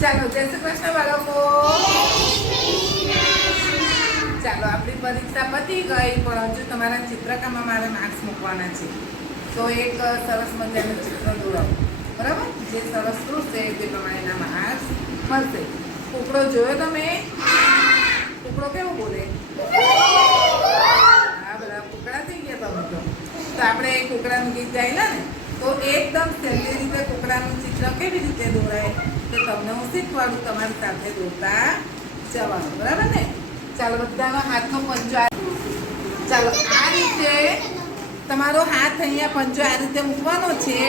ચાલો જય શ્રી કૃષ્ણ બાળકો. ચાલો આપણી પરીક્ષા પતી ગઈ, પણ હજુ તમારા ચિત્રકામમાં મારે માર્ક્સ મૂકવાના છે. તો એક સરસ મજાનું ચિત્ર દોરાવો, બરાબર? જે સરસ દોરશે તે પ્રમાણે એના માર્ક્સ મળશે. કૂકડો જોયો તમે? કૂકડો કેવું બોલે? હા, બધા કૂકડા થઈ ગયા તમે તો. આપણે કૂકડાનું ગીત ગાયેલા ને, તો એકદમ સહેલી રીતે કૂકડાનું ચિત્ર કેવી રીતે દોરાય તો તમને હું શીખવાડું, તમારી સાથે દોરતા જવાનું, બરાબર ને? ચાલો બધાનો હાથનો પંજો, ચાલો આ રીતે તમારો હાથ અહીંયા પંજો આ રીતે મૂકવાનો છે.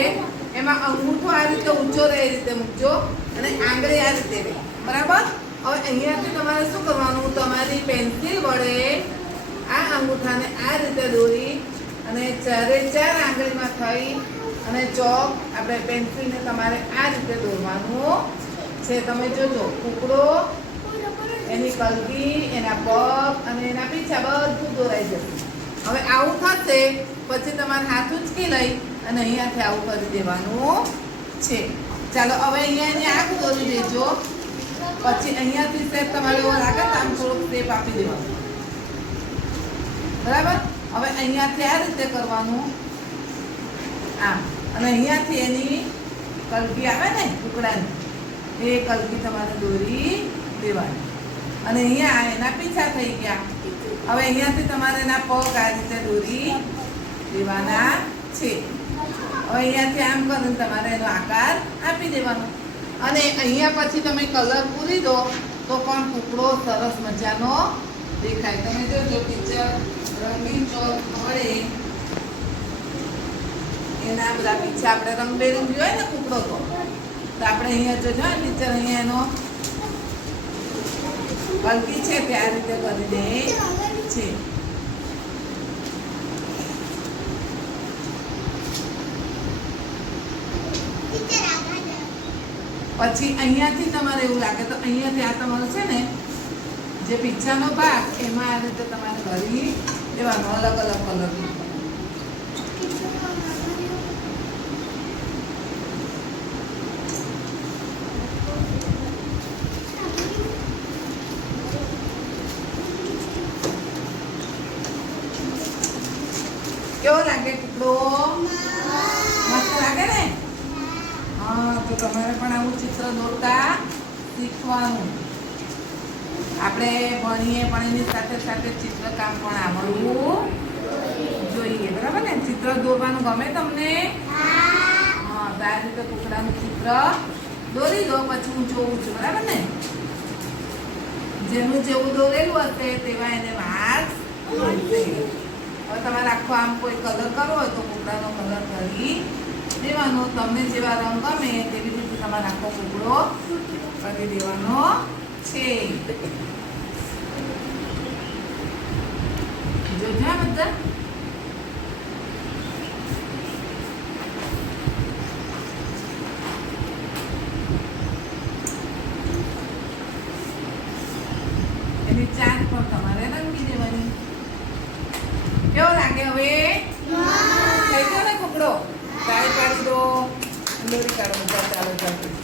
એમાં અંગૂઠો આ રીતે ઊંચો રહે એ રીતે મૂકજો અને આંગળી આ રીતે રહે, બરાબર? હવે અહીંયાથી તમારે શું કરવાનું, તમારી પેન્સિલ વડે આ અંગૂઠાને આ રીતે દોરી અને ચારે ચાર આંગળીમાં થઈ અને ચોક આપણે પેન્સિલને તમારે આ રીતે દોરવાનું છે. તમે જોજો, કૂકડો, એની કલગી, એના પગ અને એના પીછા બધું દોરાઈ જશે. હવે આવું થશે પછી તમારે હાથ ઉંચકી લઈ અને અહીંયાથી આવું કરી દેવાનું છે. ચાલો હવે અહીંયા આગ દોરી દેજો. પછી અહીંયાથી સ્ટેપ તમારે એવો લાગે તો આમ થોડુંક સ્ટેપ આપી દેવાનું, બરાબર? હવે અહીંયાથી આ રીતે કરવાનું આમ, અને અહીંયાથી એની કલગી આવે ને કૂકડાની, એ કલગી તમારે દોરી દેવાની. અને અહીંયા એના પીછા થઈ ગયા. હવે અહીંયાથી તમારે એના પગ આ રીતે દોરી દેવાના છે. હવે અહીંયાથી આમ કરીને તમારે એનો આકાર આપી દેવાનો. અને અહીંયા પછી તમે કલર પૂરી દો તો પણ કૂકડો સરસ મજાનો દેખાય. તમે જોજો ટીચર રંગીન ચોક વડે એના બધા પીછા આપણે રંગબેરંગી હોય ને કૂકડો, તો આપણે અહીંયા જોજો ટીચર અહીંયા એનો કલગી છે તે આ રીતે કરી દે છે. પછી અહીંયાથી તમારે એવું લાગે તો અહીંયાથી આ તમારું છે ને જે પીછાનો ભાગ એમાં આ રીતે તમારે કરી દેવાનો અલગ અલગ કલર. કેવો લાગે કૂકડો? મસ્ત લાગે ને? હા, તો તમારે પણ આવું ચિત્ર દોરતા શીખવાનું. આપણે ભણીએ પણ એની સાથે સાથે ચિત્રકામ પણ આવડવું જોઈએ, બરાબર ને? ચિત્ર દોરવાનું ગમે તમને? હા, તો આ રીતે કૂકડાનું ચિત્ર દોરી દો. પછી હું જોઉં છું, બરાબર ને? જેનું જેવું દોરેલું હશે તેવા એને માર્ક્સ મળશે. હવે તમારે આખો આમ કોઈ કલર કરવો હોય તો કૂકડાનો કલર કરી દેવાનો. તમને જેવા રંગ ગમે તેવી રીતે તમારે આખો કૂકડો કરી દેવાનો છે. જોજો બધા. એની ચાંદ પણ તમારે રંગી દેવાની. કેવો લાગે હવે? થઈ ગયો ને કૂકડો? તાળી પાડી દો. દોરી કાઢો. ચાલો ચાલો.